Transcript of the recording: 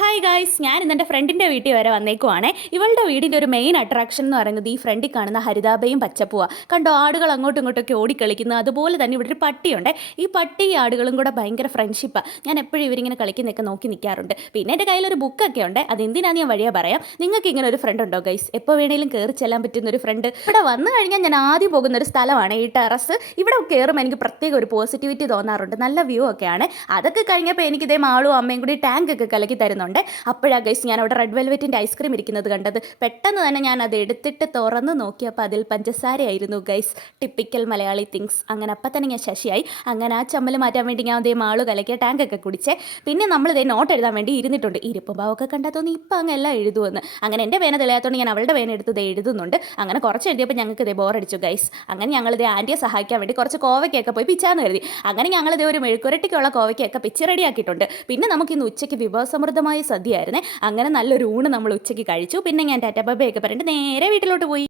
Hi guys, ഞാൻ ഇന്ന് എൻ്റെ ഫ്രണ്ടിൻ്റെ വീട്ടിൽ വരെ വന്നേക്കുവാണേ. ഇവളുടെ വീടിൻ്റെ ഒരു മെയിൻ അട്രാക്ഷൻ എന്ന് പറയുന്നത് ഈ ഫ്രണ്ടിൽ കാണുന്ന ഹരിതാഭയും പച്ചപ്പുവാ. കണ്ടോ, ആടുകൾ അങ്ങോട്ടും ഇങ്ങോട്ടൊക്കെ ഓടിക്കളിക്കുന്നു. അതുപോലെ തന്നെ ഇവിടെ ഒരു പട്ടിയുണ്ട്. ഈ പട്ടി ആടുകളും കൂടെ ഭയങ്കര ഫ്രണ്ട്ഷിപ്പാണ്. ഞാൻ എപ്പോഴും ഇവരിങ്ങനെ കളിക്കുന്നതൊക്കെ നോക്കി നിൽക്കാറുണ്ട്. പിന്നെ എൻ്റെ കയ്യിലൊരു ബുക്കൊക്കെ ഉണ്ട്. അതെന്തിനാന്ന് ഞാൻ വഴിയാ പറയാം. നിങ്ങൾക്ക് ഇങ്ങനെ ഒരു ഫ്രണ്ട് ഉണ്ടോ ഗൈസ്? എപ്പോൾ വേണേലും കയറി ചെല്ലാൻ പറ്റുന്ന ഒരു ഫ്രണ്ട്. ഇവിടെ വന്നു കഴിഞ്ഞാൽ ഞാൻ ആദ്യം പോകുന്ന ഒരു സ്ഥലമാണ് ഈ ടെറസ്. ഇവിടെ കയറുമ്പോൾ എനിക്ക് പ്രത്യേക ഒരു പോസിറ്റിവിറ്റി തോന്നാറുണ്ട്. നല്ല വ്യൂ ഒക്കെയാണ്. അതൊക്കെ കഴിഞ്ഞപ്പോൾ എനിക്ക് ഇതേ മാളും അമ്മയും കൂടി ടാങ്ക് ഒക്കെ കലക്കി തരുന്നുണ്ട്. അപ്പോഴാണ് ഗൈസ് ഞാൻ അവിടെ റെഡ് വെൽവെറ്റിൻ്റെ ഐസ്ക്രീം ഇരിക്കുന്നത് കണ്ടത്. പെട്ടെന്ന് തന്നെ ഞാൻ അത് എടുത്തിട്ട് തുറന്ന് നോക്കിയപ്പോൾ അതിൽ പഞ്ചസാരയായിരുന്നു ഗൈസ്. Typical Malayali things. അങ്ങനെ അപ്പം തന്നെ ഞാൻ ശശിയായി. അങ്ങനെ ആ ചമ്മൽ മാറ്റാൻ വേണ്ടി ഞാൻ അതേ മാളു കലക്കിയ ടാങ്കൊക്കെ കുടിച്ചേ. പിന്നെ നമ്മളിതേ നോട്ട് എഴുതാൻ വേണ്ടി ഇരുന്നിട്ടുണ്ട്. ഇരിപ്പം ഭാവമൊക്കെ കണ്ടാൽ തോന്നി ഇപ്പം അങ്ങ് എല്ലാം എഴുതുമെന്ന്. അങ്ങനെ എൻ്റെ പേന തെളിയാത്തതുകൊണ്ട് ഞാൻ അവളുടെ പേന എടുത്ത് ഇത് എഴുതുന്നുണ്ട്. അങ്ങനെ കുറച്ച് എഴുതിയപ്പോൾ ഞങ്ങൾക്ക് ഇതേ ബോറടിച്ചു ഗൈസ്. അങ്ങനെ ഞങ്ങളിതേ ആൻറ്റിയെ സഹായിക്കാൻ വേണ്ടി കുറച്ച് കോവയ്ക്കൊക്കെ പോയി പിച്ചാന്ന് കരുതി. അങ്ങനെ ഞങ്ങളിതേ ഒരു മെഴുക്കുരട്ടിക്കുള്ള കോവയ്ക്കൊക്കെ പിച്ച് റെഡിയാക്കിയിട്ടുണ്ട്. പിന്നെ നമുക്ക് ഇന്ന് ഉച്ചയ്ക്ക് വിഭവസമൃദ്ധമായ സദ്യയായിരുന്നേ. അങ്ങനെ നല്ലൊരു ഊണ് നമ്മൾ ഉച്ചയ്ക്ക് കഴിച്ചു. പിന്നെ ഞാൻ ടാറ്റ ബൈ ഒക്കെ പറഞ്ഞിട്ട് നേരെ വീട്ടിലോട്ട് പോയി.